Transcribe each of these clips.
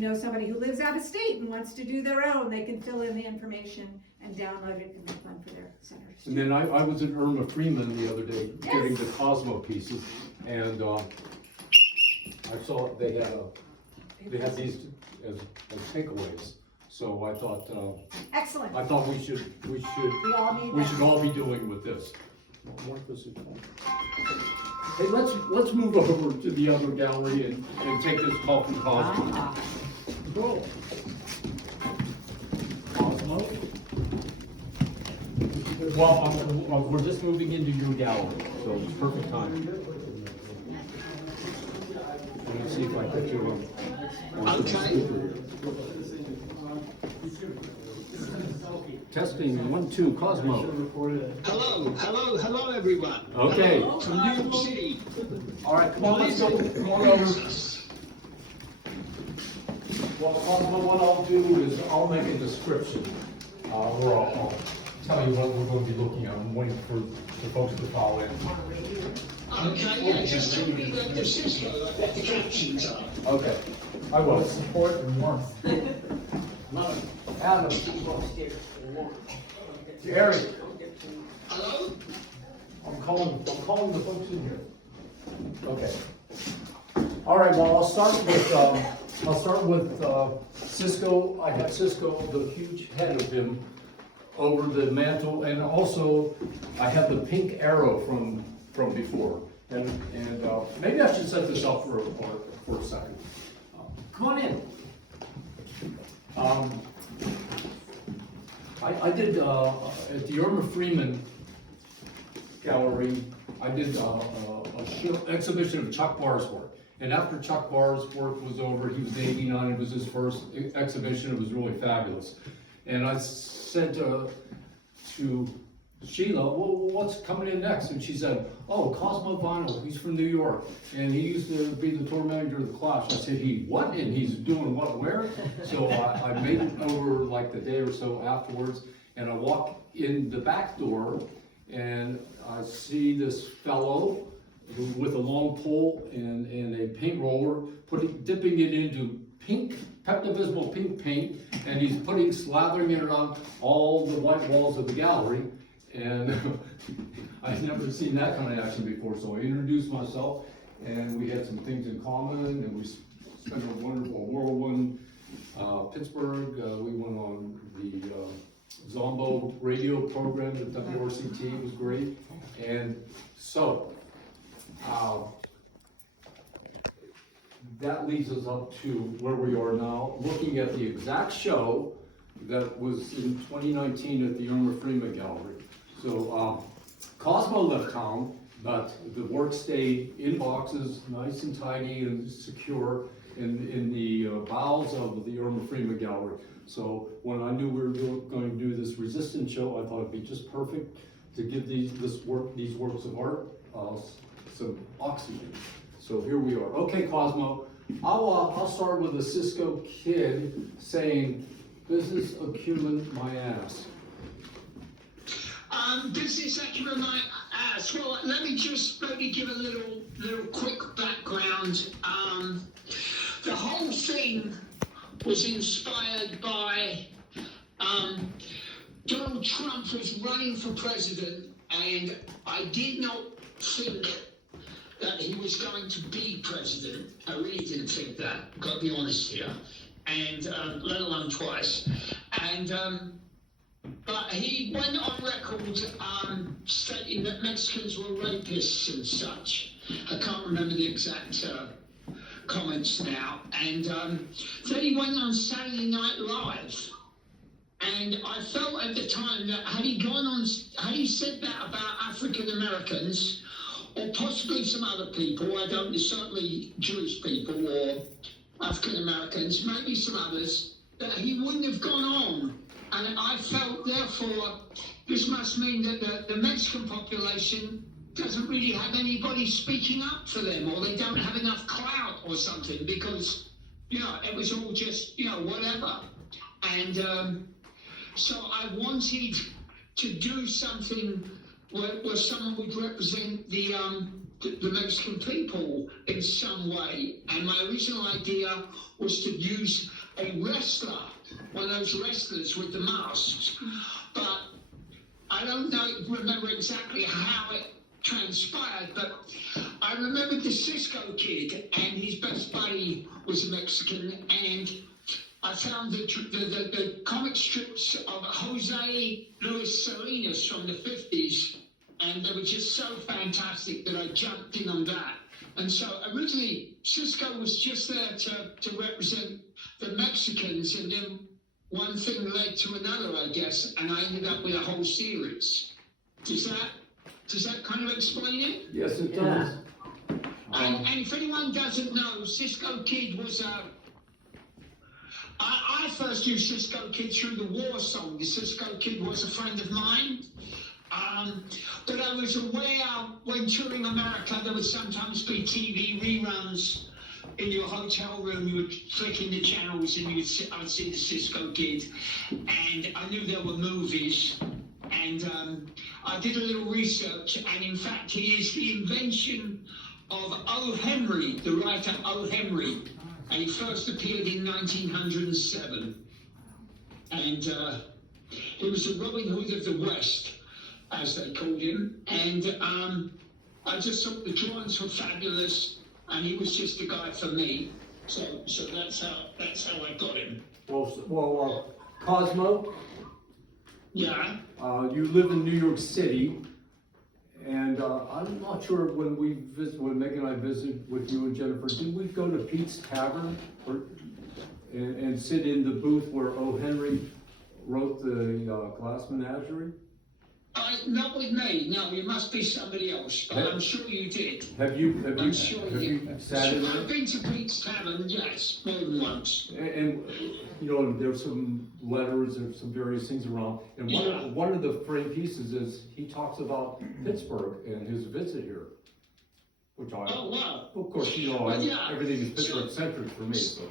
know somebody who lives out of state and wants to do their own, they can fill in the information and download it and make one for their centers. And then I was in Irma Freeman the other day Yes. getting the Cosmo pieces, and I saw they had these as takeaways. So I thought Excellent. we should We all need we that. should all be doing with this. Hey, let's move over to the other gallery and take this call from Cosmo. Go. Cosmo. Well, we're just moving into your gallery, so it's perfect time. Let me see if I put you on the speaker. Testing, 1, 2, Cosmo. Hello, everyone. Okay. Hello from New York City. All right, come on, let's go. Come on over. Well, Cosmo, what I'll do is I'll make a description, or I'll tell you what we're going to be looking at. I'm waiting for the folks to call in. Okay, yeah, just tell me the Cisco, what the captions are. Okay, I will. Support and warmth. Adam. Jerry, Hello? I'm calling the folks in here. Okay. All right, well, I'll start with Cisco. I have Cisco, the huge head of him, over the mantle, and also I have the pink arrow from before. And maybe I should set this up for a second. Come on in. I did at the Irma Freeman Gallery. I did a exhibition of Chuck Barr's work. And after Chuck Barr's work was over, he was 89. It was his first exhibition. It was really fabulous. And I said to Sheila, well, what's coming in next? And she said, oh, Cosmo Vinyl, he's from New York, and he used to be the tour manager of the Clash. I said, he what? And he's doing what, where? So I made it over like the day or so afterwards, and I walk in the back door, and I see this fellow with a long pole and a paint roller, dipping it into pink, Pepto-Bismol pink paint, and he's slathering it around all the white walls of the gallery. And I've never seen that kind of action before, so I introduced myself, and we had some things in common, and we spent a wonderful whirlwind. Pittsburgh, we went on the Zombo radio program at WRCT, it was great. And so, that leads us up to where we are now, looking at the exact show that was in 2019 at the Irma Freeman Gallery. So Cosmo left town, but the work stayed in boxes, nice and tidy and secure in the bowels of the Irma Freeman Gallery. So when I knew we were going to do this resistance show, I thought it'd be just perfect to give these works of art some oxygen. So here we are. Okay, Cosmo, I'll start with a Cisco kid saying, "Business acumen, my ass." Business acumen, my ass. Well, let me just maybe give a little quick background. The whole thing was inspired by Donald Trump was running for president, and I did not think that he was going to be president. I really didn't think that, got to be honest here, and let alone twice. And but he went on record stating that Mexicans were rapists and such. I can't remember the exact comments now. And then he went on Saturday Night Live. And I felt at the time that had he said that about African Americans, or possibly some other people, I don't know, certainly Jewish people or African Americans, maybe some others, that he wouldn't have gone on. And I felt, therefore, this must mean that the Mexican population doesn't really have anybody speaking up for them, or they don't have enough clout or something, because, it was all just, whatever. And so I wanted to do something where someone would represent the the Mexican people in some way. And my original idea was to use a wrestler, one of those wrestlers with the masks. But I don't remember exactly how it transpired, but I remember the Cisco Kid and his best buddy was a Mexican, and I found the comic strips of Jose Luis Salinas from the 50s, and they were just so fantastic that I jumped in on that. And so originally, Cisco was just there to represent the Mexicans, and then one thing led to another, I guess, and I ended up with a whole series. Does that kind of explain it? Yes, it does. And if anyone doesn't know, Cisco Kid was I first knew Cisco Kid through the war song. The Cisco Kid was a friend of mine. But I was aware when touring America, there would sometimes be TV reruns in your hotel room. You would flick in the channels and I'd see the Cisco Kid. And I knew there were movies. And I did a little research, and in fact, he is the invention of O. Henry, the writer O. Henry. And he first appeared in 1907. And he was the Robin Hood of the West, as they called him. And I just thought the drawings were fabulous, and he was just the guy for me. So that's how I got him. Well, Cosmo, Yeah. you live in New York City, and I'm not sure when Meg and I visited with you and Jennifer, did we go to Pete's Tavern and sit in the booth where O. Henry wrote the Glass Menagerie? Not with me. No, it must be somebody else. But I'm sure you did. Have you sat in I've there? been to Pete's Tavern, yes, more than once. And you know, there's some letters and some various things around. And one of the frame pieces is he talks about Pittsburgh and his visit here, which I. Oh wow! Of course, you know, everything is Pittsburgh centric for me. So.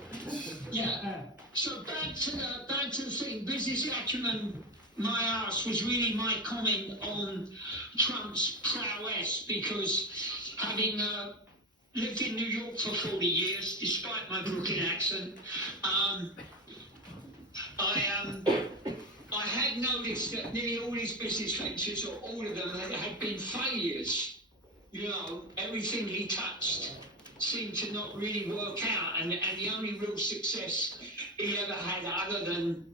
Yeah. So back to the thing. Business acumen. My ass was really my comment on Trump's prowess, because having lived in New York for 40 years, despite my Brooklyn accent, I had noticed that nearly all his business ventures, or all of them, had been failures. You know, everything he touched seemed to not really work out, and the only real success he ever had, other than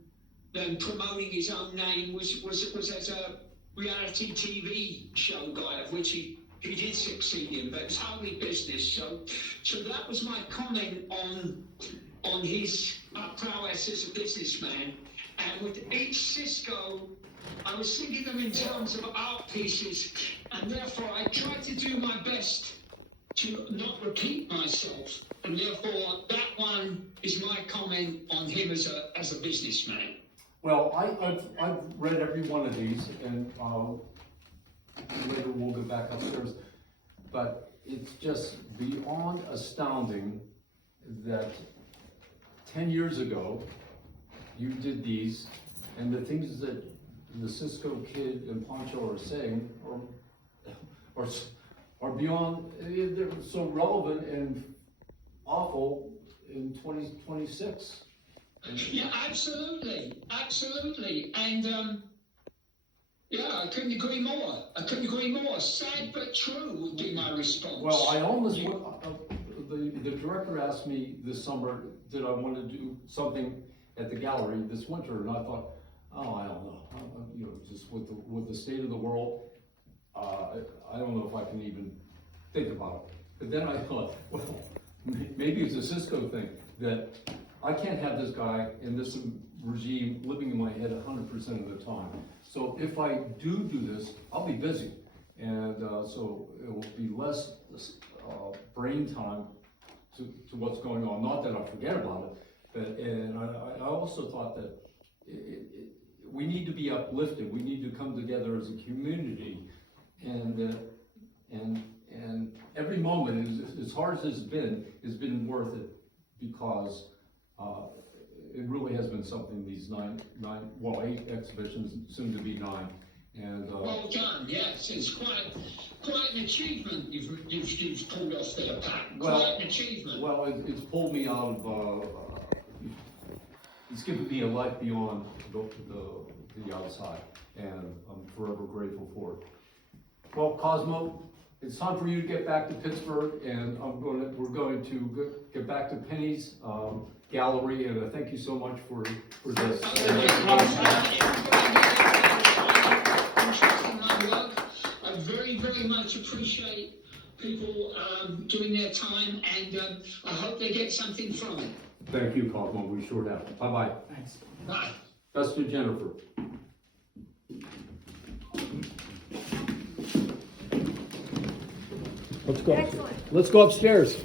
promoting his own name, was as a reality TV show guy, of which he did succeed in, but it's hardly business. So that was my comment on his prowess as a businessman. And with each Cisco, I was thinking them in terms of art pieces, and therefore I tried to do my best to not repeat myself. And therefore, that one is my comment on him as a businessman. Well, I've read every one of these, and later we'll go back upstairs. But it's just beyond astounding that 10 years ago you did these, and the things that the Cisco Kid and Pancho are saying are beyond. They're so relevant and awful in 2026. Yeah, absolutely, and yeah, I couldn't agree more. Sad but true would be my response. Well, I almost the director asked me this summer did I want to do something at the gallery this winter, and I thought, oh, I don't know, you know, just with the state of the world, I don't know if I can even think about it. But then I thought, well, maybe it's a Cisco thing that I can't have this guy in this regime living in my head 100% of the time. So if I do this, I'll be busy. And so it will be less brain time to what's going on. Not that I forget about it, and I also thought that we need to be uplifted. We need to come together as a community. And every moment, as hard as it's been worth it, because it really has been something, these 8 exhibitions, soon to be 9. And, Well done, yes, it's quite an achievement you've pulled off there, Pat. Quite an achievement. well, it's pulled me out of, it's given me a life beyond the outside, and I'm forever grateful for it. Well, Cosmo, it's time for you to get back to Pittsburgh, and we're going to get back to Penny's gallery, and thank you so much for this. Interesting my work. I very, very much appreciate people doing their time, and I hope they get something from it. Thank you, Cosmo, we sure have. Bye-bye. Thanks. Bye. Best to Jennifer. Let's go. Excellent. Let's go upstairs.